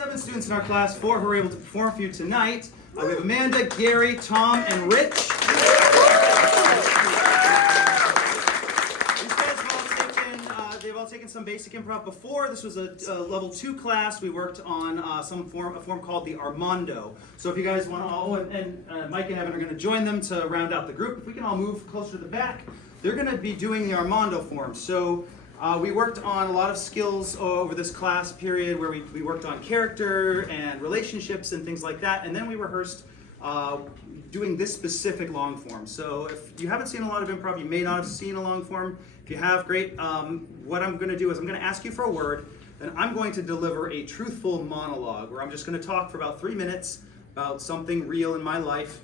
7 students in our class, 4 who are able to perform for you tonight. We have Amanda, Gary, Tom, and Rich. These guys they've all taken some basic improv before. This was a level 2 class. We worked on a form called the Armando. So if you guys want to, Mike and Evan are going to join them to round out the group. If we can all move closer to the back, they're going to be doing the Armando form. So we worked on a lot of skills over this class period where we worked on character and relationships and things like that, and then we rehearsed doing this specific long form. So if you haven't seen a lot of improv, you may not have seen a long form. If you have, great. What I'm going to do is I'm going to ask you for a word, then I'm going to deliver a truthful monologue where I'm just going to talk for about 3 minutes about something real in my life.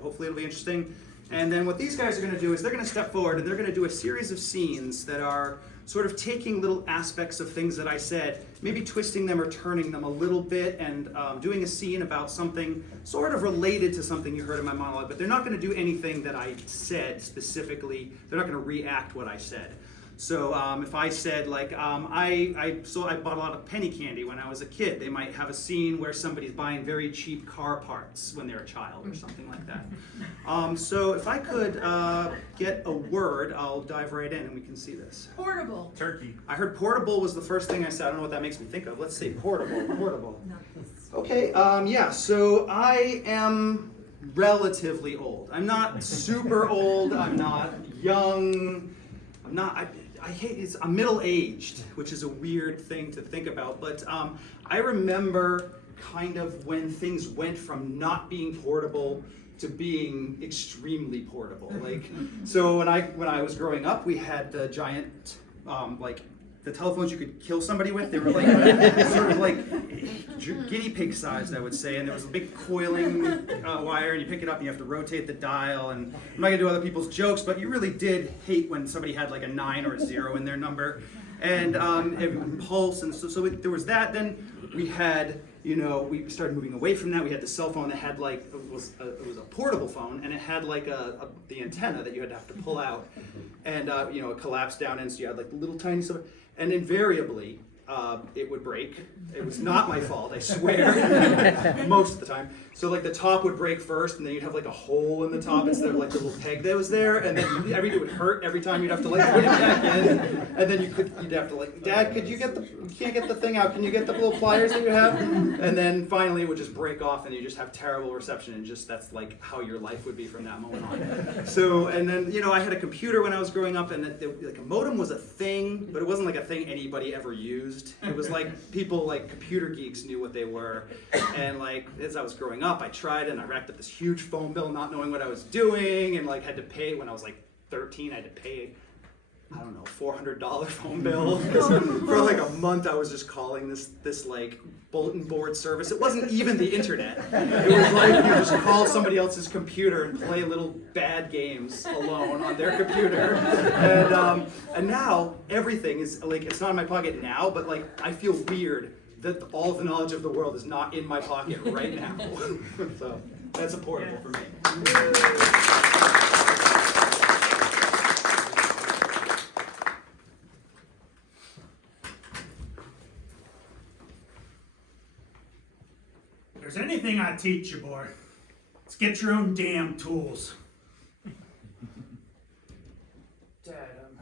Hopefully it'll be interesting. And then what these guys are going to do is they're going to step forward and they're going to do a series of scenes that are sort of taking little aspects of things that I said, maybe twisting them or turning them a little bit, and doing a scene about something sort of related to something you heard in my monologue, but they're not going to do anything that I said specifically. They're not going to react what I said. So if I said, like, I bought a lot of penny candy when I was a kid, they might have a scene where somebody's buying very cheap car parts when they're a child or something like that. So if I could get a word, I'll dive right in and we can see this. Portable. Turkey. I heard portable was the first thing I said. I don't know what that makes me think of. Let's say portable. Portable. Okay, yeah, so I am relatively old. I'm not super old. I'm not young. I'm not... I'm middle-aged, which is a weird thing to think about, but I remember kind of when things went from not being portable to being extremely portable. Like, so when I was growing up, we had the giant, like, the telephones you could kill somebody with. They were like sort of like guinea pig sized, I would say, and there was a big coiling wire, and you pick it up and you have to rotate the dial. And I'm not gonna do other people's jokes, but you really did hate when somebody had like a 9 or a 0 in their number, and pulse, and so there was that. Then we had, we started moving away from that. We had the cell phone that had like it was a portable phone, and it had like the antenna that you had to have to pull out, and it collapsed down, and so you had like little tiny stuff. And invariably, it would break. It was not my fault, I swear, most of the time. So like the top would break first, and then you'd have like a hole in the top instead of like the little peg that was there, and then it would hurt every time you'd have to like put it back in, and then you'd have to like, Dad, you can't get the thing out, can you get the little pliers that you have? And then finally it would just break off, and you just have terrible reception, and just that's like how your life would be from that moment on. So, and then, I had a computer when I was growing up, and like a modem was a thing, but it wasn't like a thing anybody ever used. It was like people, like computer geeks knew what they were, and like as I was growing up, I tried and I racked up this huge phone bill not knowing what I was doing, and like had to pay when I was like 13, I had to pay, I don't know, $400 phone bill. For like a month I was just calling this like bulletin board service. It wasn't even the internet. It was like you just call somebody else's computer and play little bad games alone on their computer. And now everything is like, it's not in my pocket now, but like I feel weird that all the knowledge of the world is not in my pocket right now. So that's a portable for me. If there's anything I teach you, boy, it's get your own damn tools. Dad, I'm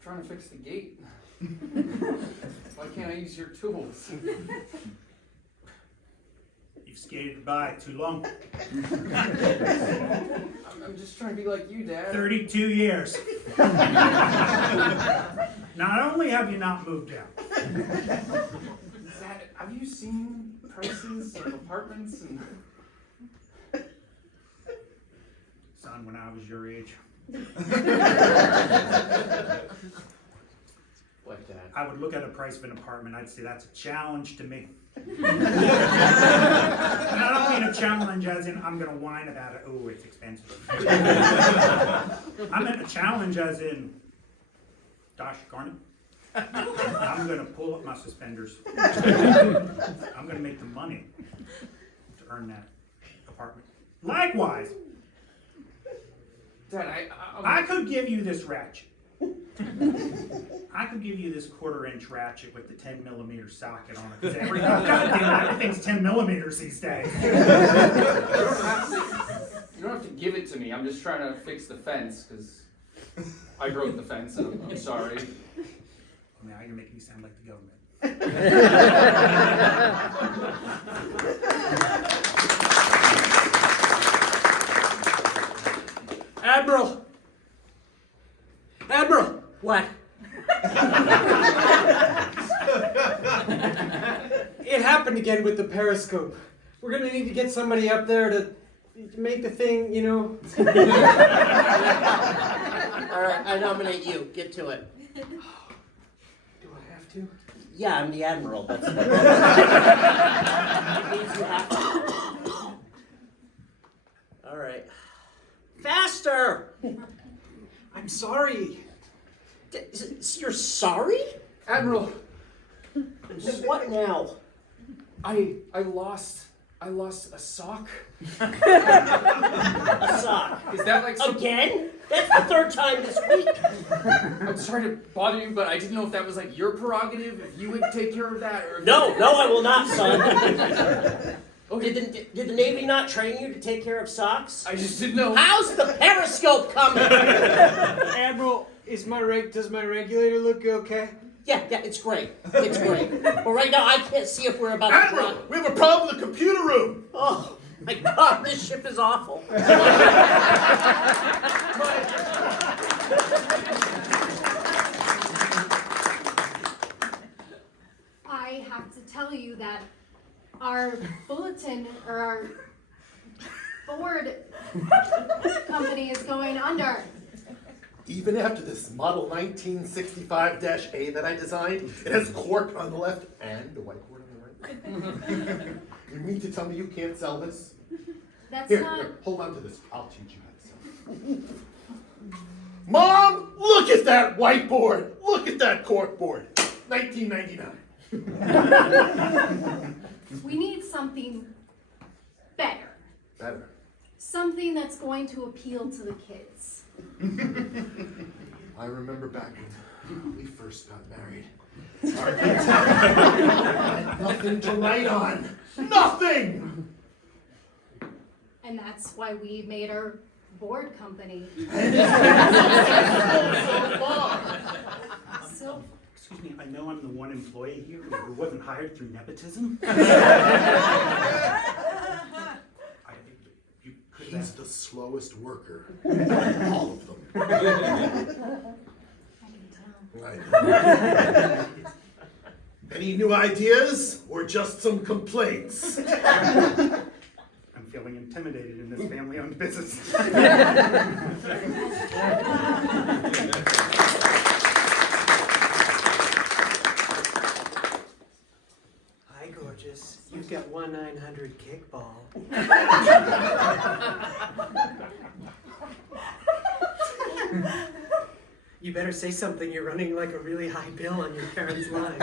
trying to fix the gate. Why can't I use your tools? You've skated by it too long. I'm just trying to be like you, Dad. 32 years. Not only have you not moved out. Dad, have you seen prices of apartments and... Son, when I was your age, What, Dad? I would look at the price of an apartment, I'd say that's a challenge to me. And I don't mean a challenge as in I'm gonna whine about it, oh, it's expensive. I meant a challenge as in, Dosh Garnet, I'm gonna pull up my suspenders. I'm gonna make the money to earn that apartment. Likewise, Dad, I could give you this ratchet. I could give you this 1/4-inch ratchet with the 10mm socket on it, because everything's 10 millimeters these days. You don't have to give it to me. I'm just trying to fix the fence because I broke the fence and I'm sorry. Now you're making me sound like the government. Admiral! Admiral! What? It happened again with the periscope. We're gonna need to get somebody up there to make the thing, you know. All right, I nominate you. Get to it. Do I have to? Yeah, I'm the admiral. That's it means you have to. All right. Faster! I'm sorry. You're sorry? Admiral, What now? I lost a sock. A sock. Is that like some... Again? That's the 3rd time this week. I'm sorry to bother you, but I didn't know if that was like your prerogative, if you would take care of that, or if No, I will not, son. Okay. Did the Navy not train you to take care of socks? I just didn't know. How's the periscope coming? Admiral, does my regulator look okay? Yeah, it's great. It's great. But right now I can't see if we're about to Admiral, we have a problem with the computer room. Oh my God, this ship is awful. I have to tell you that our bulletin or our board company is going under. Even after this model 1965-A that I designed, it has cork on the left and the whiteboard on the right. You mean to tell me you can't sell this? That's Here, not. hold on to this. I'll teach you how to sell. Mom, look at that whiteboard. Look at that corkboard. 1999. We need something better. Better. Something that's going to appeal to the kids. I remember back when we first got married. Our kids had nothing to write on. Nothing! And that's why we made our board company. So, Excuse me, I know I'm the one employee here who wasn't hired through nepotism. You could He's have. the slowest worker. All of them. I can tell. I know. Any new ideas or just some complaints? I'm feeling intimidated in this family-owned business. Hi, gorgeous. You've got 1-900 kickball. You better say something. You're running like a really high bill on your parents' line.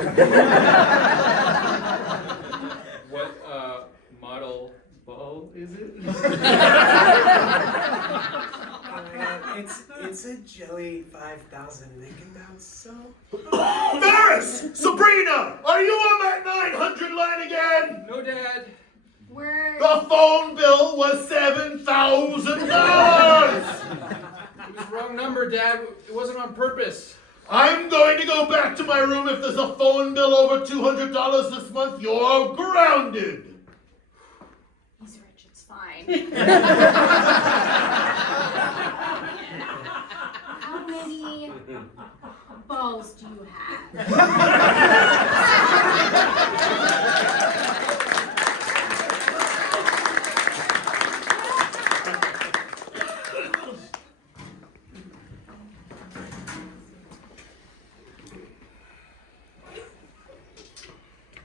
What model ball is it? It's a Jelly 5000 and it can bounce so. Ferris! Sabrina! Are you on that 900 line again? No, Dad. we're. The phone bill was $7,000! It was the wrong number, Dad. It wasn't on purpose. I'm going to go back to my room. If there's a phone bill over $200 this month, you're grounded! He's rich, it's fine. How many balls do you have?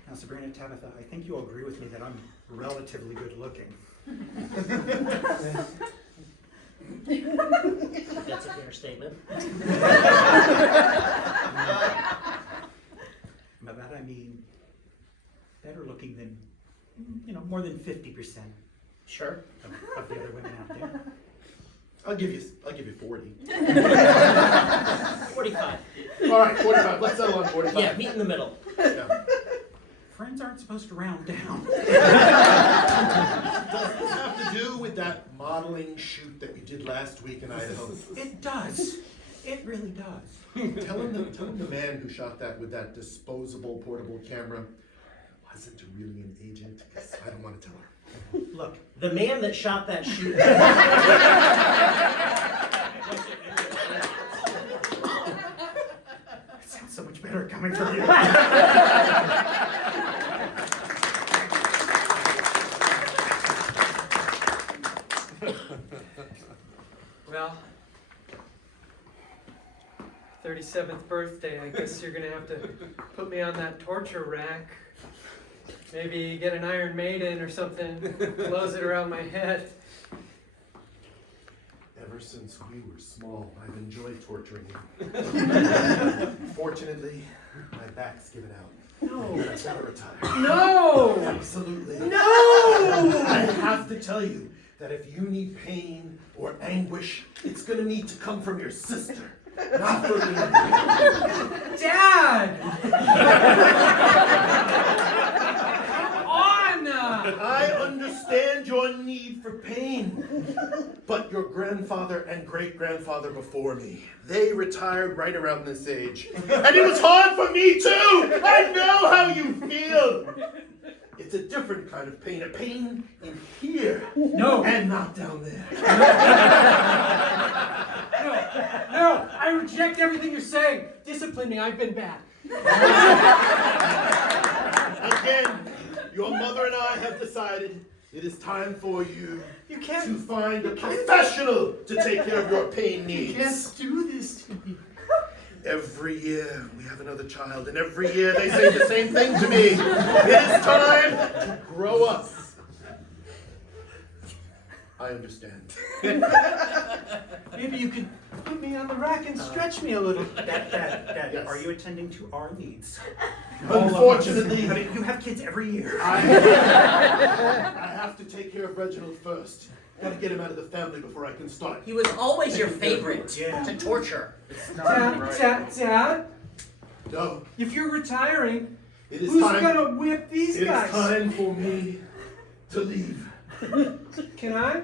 Now, Sabrina, Tabitha, I think you'll agree with me that I'm relatively good looking. That's a fair statement. By that I mean better looking than, more than 50% Sure. of the other women out there. I'll give you 40. 45. All right, 45. Let's settle on 45. Yeah, meet in the middle. Yeah. Friends aren't supposed to round down. Does this have to do with that modeling shoot that you did last week in Idaho? It does. It really does. Tell him the man who shot that with that disposable portable camera wasn't really an agent, 'cause I don't want to tell her. Look, the man that shot that shoot. It sounds so much better coming from you. Well, 37th birthday, I guess you're gonna have to put me on that torture rack. Maybe get an Iron Maiden or something, close it around my head. Ever since we were small, I've enjoyed torturing you. Fortunately, my back's given out. No. I gotta retire. No! Absolutely. No! I have to tell you that if you need pain or anguish, it's gonna need to come from your sister, not from me. Dad! Come on! I understand your need for pain, but your grandfather and great-grandfather before me, they retired right around this age. And it was hard for me too! I know how you feel! It's a different kind of pain, a pain in here. No. And not down there. No, I reject everything you're saying. Discipline me, I've been bad. Again, your mother and I have decided it is time for you You can't. to find a professional to take care of your pain needs. do this to me. Every year we have another child, and every year they say the same thing to me. It is time to grow up. I understand. Maybe you could put me on the rack and stretch me a little. Dad, Yes. are you attending to our needs? Unfortunately, I mean, you have kids every year. I have to take care of Reginald first. Gotta get him out of the family before I can start. He was always your favorite Yeah. to torture. Dad, No, if you're retiring, it is who's time. gonna whip these It is guys? time for me to leave. Can I?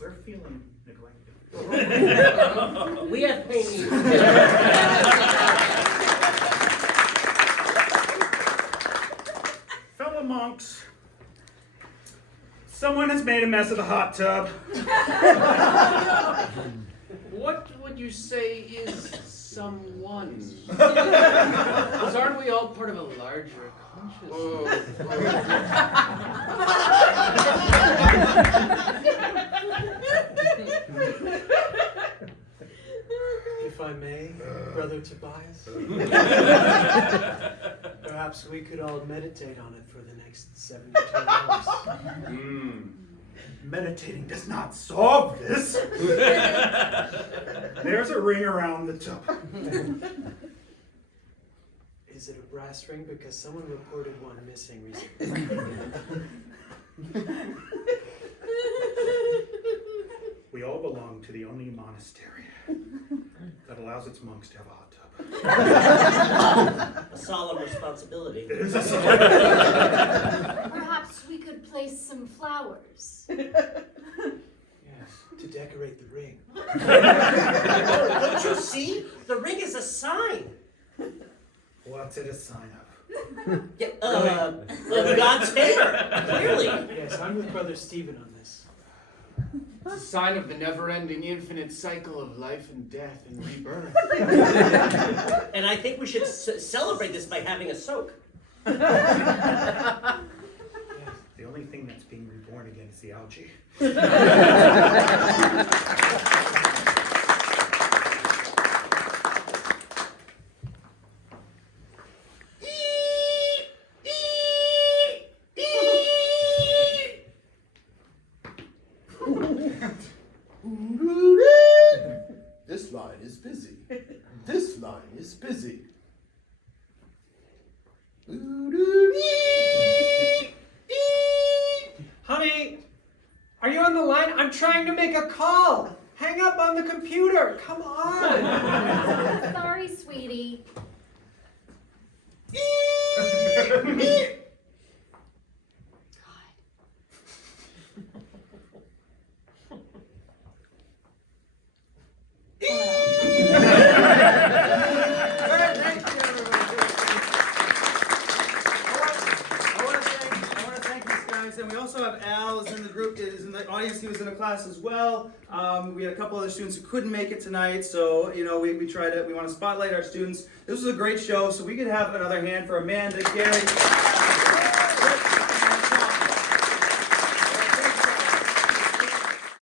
We're feeling neglected. We have pain needs. Fellow monks, someone has made a mess of the hot tub. What would you say is someone? Because aren't we all part of a larger consciousness? If I may, Brother Tobias. Perhaps we could all meditate on it for the next 72 hours. Meditating does not solve this. There's a ring around the tub. Is it a brass ring? Because someone reported one missing recently. We all belong to the only monastery that allows its monks to have a hot tub. A solemn responsibility. It is a Perhaps we could place some flowers. Yes, to decorate the ring. Don't you see? The ring is a sign. What's it a sign of? Yeah, of God's favor, clearly. Yes, I'm with Brother Stephen on this. It's a sign of the never-ending infinite cycle of life and death and rebirth. And I think we should celebrate this by having a soak. The only thing that's being reborn again is the algae. This line is busy. This line is busy. Honey, are you on the line? I'm trying to make a call. Hang up on the computer. Come on. Sorry, sweetie. I want to thank these guys, and we also have Al is in the group, is in the audience. He was in the class as well. We had a couple other students who couldn't make it tonight, so we want to spotlight our students. This was a great show, so we could have another hand for Amanda, Gary.